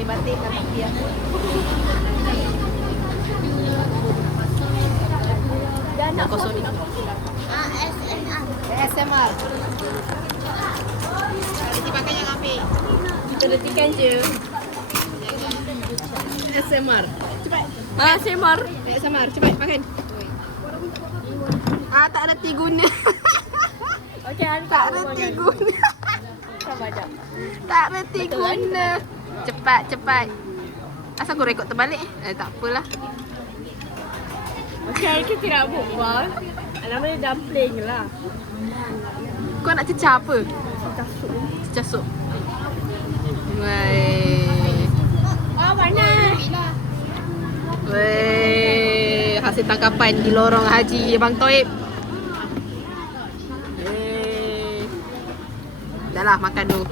pakai batik dan kopiah. Dan nak kosong ni. ASMR. Kita pakai yang ambil. Kita letakkan je. ASMR. Cepat. ASMR. ASMR. Cepat makan. Tak reti guna. Okey, tak reti guna. Sama jap. Tak reti guna. Cepat, cepat. Asal kau rekod terbalik? Tak apalah. Okey, hari kita nak buat nama dia dumpling lah. Kau nak cecah apa? Cecah sup. Wei. Panas. Wei. Hasil tangkapan di lorong haji Abang Toib. Dah lah, makan dulu.